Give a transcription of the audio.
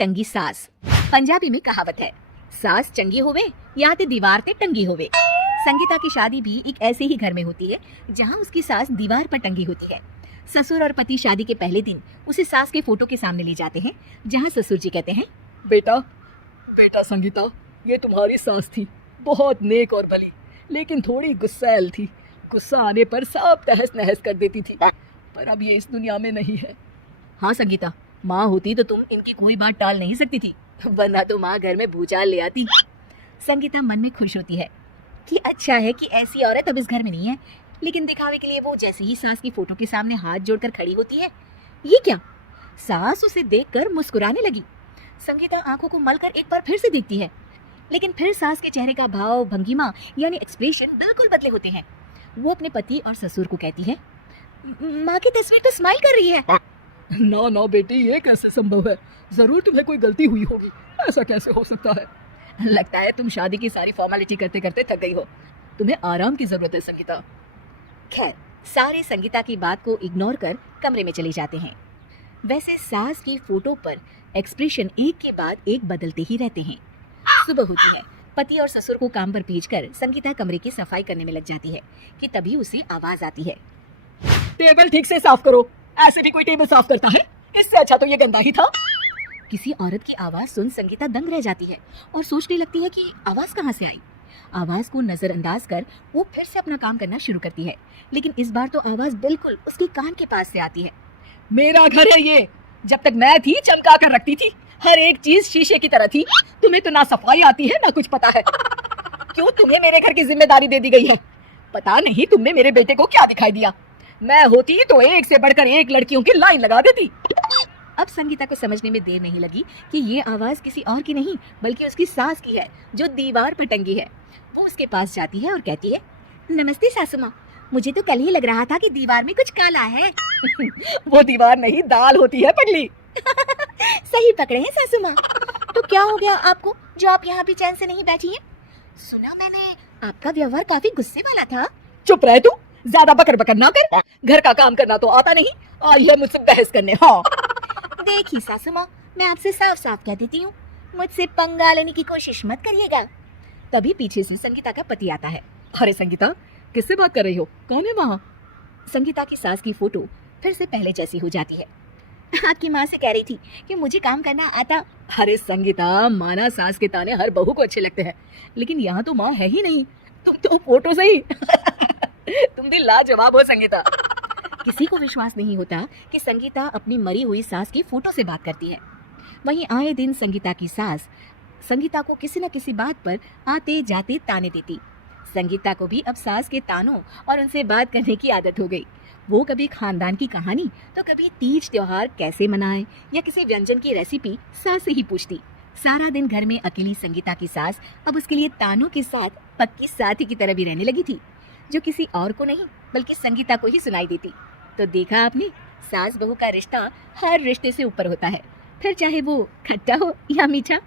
टंगी सास। पंजाबी में कहावत है, सास चंगी होवे या ते दीवार ते टंगी होवे। संगीता की शादी भी एक ऐसे ही घर में होती है जहां उसकी सास दीवार पर टंगी होती है। ससुर और पति शादी के पहले दिन उसे सास के फोटो के सामने ले जाते हैं, जहां ससुर जी कहते हैं, बेटा बेटा संगीता, ये तुम्हारी सास थी, बहुत नेक और भली, लेकिन थोड़ी गुस्सैल थी। गुस्सा आने पर सब तहस नहस कर देती थी, पर अब ये इस दुनिया में नहीं है। हाँ संगीता, माँ होती तो तुम इनकी कोई बात टाल नहीं सकती थी, वरना तो माँ घर में भूचाल ले आती। संगीता मन में खुश होती है कि अच्छा है कि ऐसी औरत अब इस घर में नहीं है, लेकिन दिखावे के लिए वो जैसे ही सास की फोटो के सामने हाथ जोड़कर खड़ी होती है, ये क्या, सास उसे देखकर मुस्कुराने लगी। संगीता आंखों को मलकर एक बार फिर से देखती है, लेकिन फिर सास के चेहरे का भाव, भंगिमा यानी एक्सप्रेशन बिल्कुल बदले होते हैं। वो अपने पति और ससुर को कहती है, माँ की तस्वीर तो स्माइल कर रही है। ना ना बेटी, ये कैसे संभव है? जरूर तुम्हें कोई गलती हुई होगी, ऐसा कैसे हो सकता है? लगता है तुम शादी की सारी फॉर्मेलिटी करते करते थक गई हो, तुम्हें आराम की जरूरत है संगीता। खैर, सारे संगीता की बात को इग्नोर कर कमरे में चले जाते हैं। वैसे सास की फोटो पर एक्सप्रेशन एक के बाद एक बदलते ही रहते हैं। सुबह होती है, पति और ससुर को काम पर भेजकर संगीता कमरे की सफाई करने में लग जाती है कि तभी उसे आवाज आती है, टेबल ठीक से साफ करो। ऐसे भी कोई टेबल साफ करता है? इससे अच्छा तो ये गंदा ही था। किसी औरत की आवाज सुन संगीता दंग रह जाती है और सोचने लगती है कि आवाज कहाँ से आई। आवाज को नजरअंदाज कर वो फिर से अपना काम करना शुरू करती है, लेकिन इस बार तो आवाज बिल्कुल उसके कान के पास से आती है। मेरा घर है ये, जब तक मैं थी चमका कर रखती थी, हर एक चीज शीशे की तरह थी। तुम्हें तो ना सफाई आती है ना कुछ पता है। क्यों तुम्हें मेरे घर की जिम्मेदारी दे दी गई है? पता नहीं तुमने मेरे बेटे को क्या दिखाई दिया। मैं होती तो एक से बढ़कर एक लड़कियों की लाइन लगा देती। अब संगीता को समझने में देर नहीं लगी कि ये आवाज किसी और की नहीं बल्कि उसकी सास की है, जो दीवार पर टंगी है। वो उसके पास जाती है और कहती है, नमस्ते सासू माँ, मुझे तो कल ही लग रहा था कि दीवार में कुछ काला है। वो दीवार नहीं, दाल होती है पगली। सही पकड़े हैं सासू माँ। तो क्या हो गया आपको जो आप यहाँ भी चैन से नहीं बैठी हैं? सुना मैंने आपका व्यवहार काफी गुस्से वाला था। चुप रहे तू, ज्यादा बकर बकर ना कर। घर का काम करना तो आता नहीं, आई है मुझसे बहस करने। हाँ देखी सासू माँ, मैं आपसे साफ साफ कह देती हूँ, मुझसे पंगा लेने की कोशिश मत करिएगा। तभी पीछे से संगीता का पति आता है। अरे संगीता, किससे बात कर रही हो? कौन है वहाँ? संगीता की सास की फोटो फिर से पहले जैसी हो जाती है। आपकी माँ से कह रही थी कि मुझे काम करना आता। अरे संगीता, माना सास के ताने हर बहू को अच्छे लगते हैं, लेकिन यहाँ तो माँ है ही नहीं, तुम तो फोटो सही। तुम भी लाजवाब हो संगीता। किसी को विश्वास नहीं होता कि संगीता अपनी मरी हुई सास की फोटो से बात करती है। वहीं आए दिन संगीता की सास संगीता को किसी न किसी बात पर आते जाते ताने देती। संगीता को भी अब सास के तानों और उनसे बात करने की आदत हो गई। वो कभी खानदान की कहानी तो कभी तीज त्योहार कैसे मनाएं या किसी व्यंजन की रेसिपी सास से ही पूछती। सारा दिन घर में अकेली संगीता की सास अब उसके लिए तानों के साथ पक्की साथी की तरह भी रहने लगी थी, जो किसी और को नहीं बल्कि संगीता को ही सुनाई देती। तो देखा आपने, सास बहू का रिश्ता हर रिश्ते से ऊपर होता है, फिर चाहे वो खट्टा हो या मीठा।